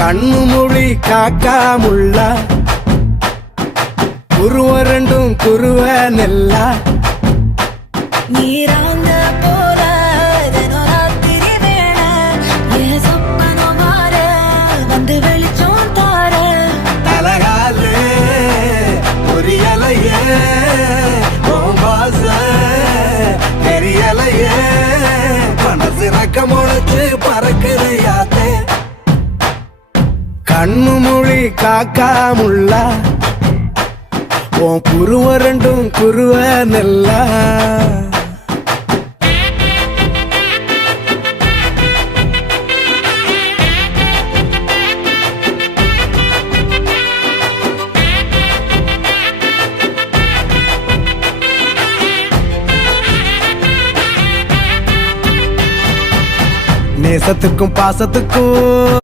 கண்ணு மொழி காக்காமுள்ள குருவ ரெண்டும் குருவ நெல்லா நீராங்க போல தினராத்திரி வேண என் சொப்பனம் மாற வந்து வெளிச்சம் தார தலகாலே பொரியலையே ஓம்பாச தெரியலையே மனசு ரக்க முளைச்சு பறக்குறையாத்தே கண்ணு மொழி காக்காமுள்ள உன் குருவ ரெண்டும் குருவ நெல்லா நேசத்துக்கும் பாசத்துக்கும்